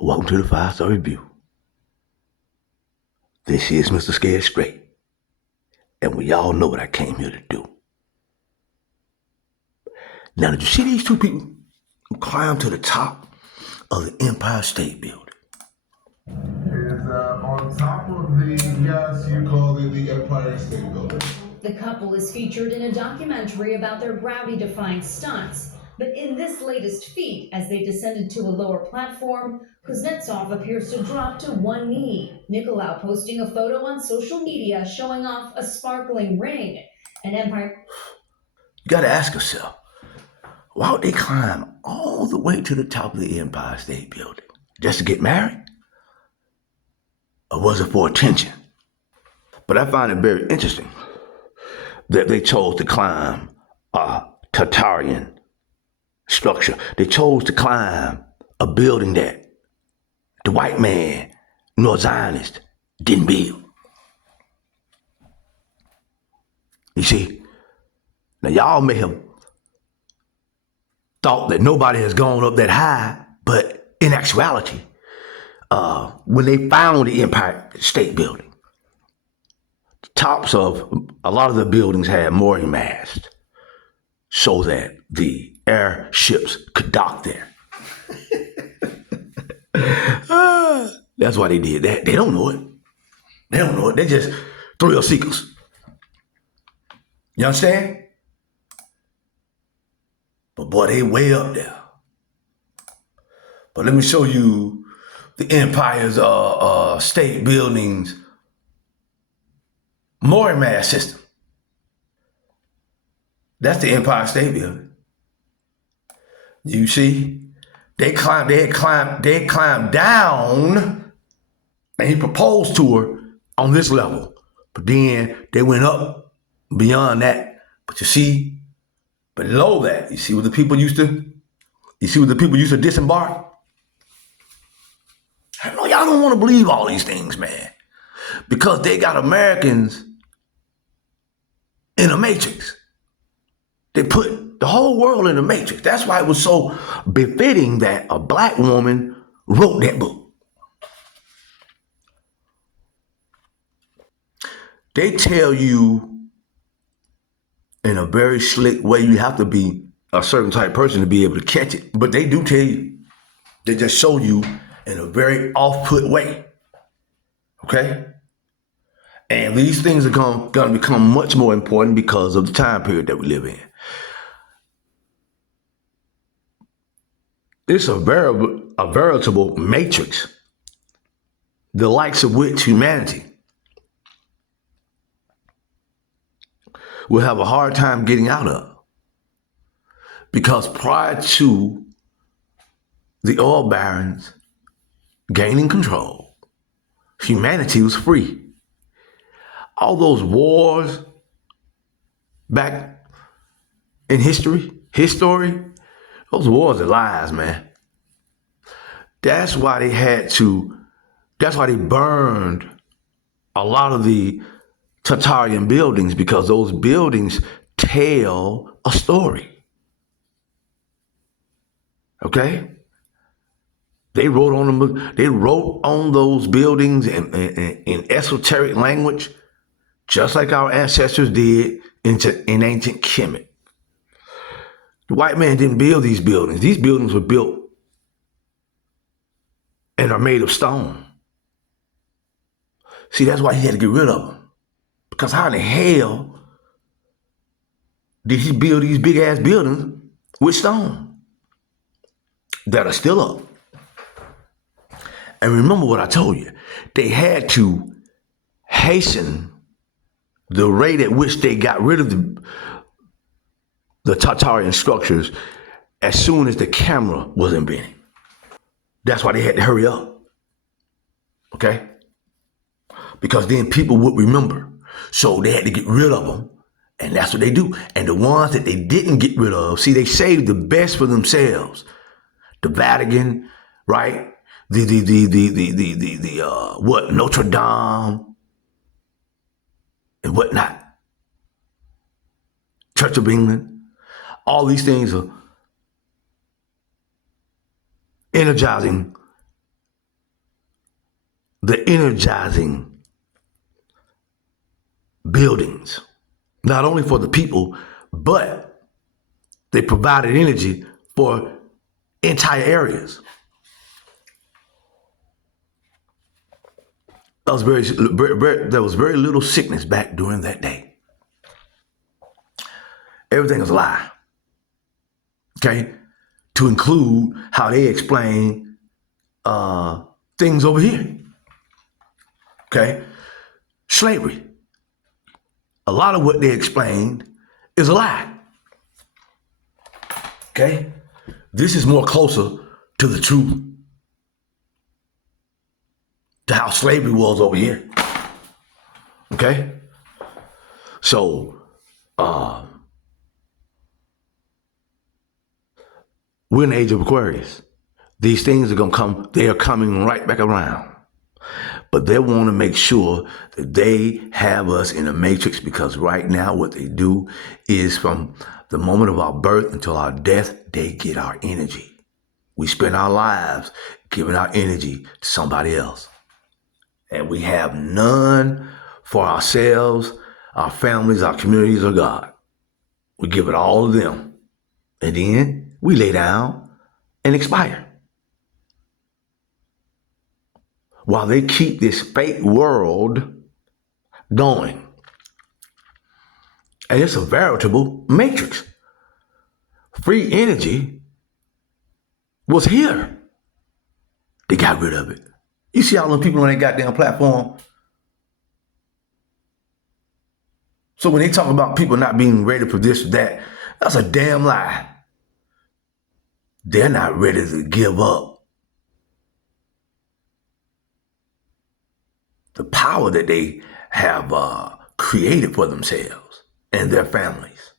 Welcome to the 5-star review. This is Mr. Scared Straight, and we all know what I came here to do. Now, did you see these two people who climbed to the top of the Empire State Building? Is on top of yes, you called it the Empire State Building. The couple is featured in a documentary about their gravity-defying stunts. But in this latest feat, as they descended to a lower platform, Kuznetsov appears to drop to one knee. Nicolau posting a photo on social media showing off a sparkling ring. An Empire... You gotta ask yourself, why would they climb all the way to the top of the Empire State Building? Just to get married? Or was it for attention? But I find it very interesting that they chose to climb a Tartarian structure. They chose to climb a building that the white man, nor Zionist, didn't build. You see, now y'all may have thought that nobody has gone up that high, but in actuality, when they found the Empire State Building, the tops of a lot of the buildings had mooring masts so that the airships could dock there. That's why they did that. They don't know it. They don't know it. They're just thrill seekers. You understand? But boy, they way up there. But let me show you the Empire's State Building's mooring mast system. That's the Empire State Building. You see, they climbed down, and he proposed to her on this level. But then they went up beyond that. But you see, below that, you see where the people used to disembark? I know y'all don't want to believe all these things, man. Because they got Americans in a matrix. They put the whole world in a matrix. That's why it was so befitting that a black woman wrote that book. They tell you in a very slick way, you have to be a certain type of person to be able to catch it. But they do tell you. They just show you in a very off-put way. Okay? And these things are going to become much more important because of the time period that we live in. It's a veritable matrix, the likes of which humanity will have a hard time getting out of. Because prior to the oil barons gaining control, humanity was free. All those wars back in history, those wars are lies, man. That's why they burned a lot of the Tartarian buildings, because those buildings tell a story. Okay? They wrote on those buildings in esoteric language, just like our ancestors did in ancient Kemet. The white man didn't build these buildings. These buildings were built and are made of stone. See, that's why he had to get rid of them. Because how in the hell did he build these big ass buildings with stone that are still up? And remember what I told you. They had to hasten the rate at which they got rid of the Tartarian structures as soon as the camera was invented. That's why they had to hurry up. Okay? Because then people would remember. So they had to get rid of them. And that's what they do. And the ones that they didn't get rid of, see, they saved the best for themselves. The Vatican, right? Notre Dame and whatnot. Church of England. All these things are energizing the energizing buildings, not only for the people, but they provided energy for entire areas. There was very little sickness back during that day. Everything was a lie. Okay? To include how they explain things over here. Okay? Slavery. A lot of what they explained is a lie. Okay? This is more closer to the truth, to how slavery was over here. Okay? So, we're in the age of Aquarius. These things are going to come, they are coming right back around. But they want to make sure that they have us in a matrix, because right now what they do is from the moment of our birth until our death, they get our energy. We spend our lives giving our energy to somebody else. And we have none for ourselves, our families, our communities, or God. We give it all to them. And then we lay down and expire. While they keep this fake world going. And it's a veritable matrix. Free energy was here. They got rid of it. You see all them people on that goddamn platform? So when they talk about people not being ready for this or that, that's a damn lie. They're not ready to give up the power that they have created for themselves and their families.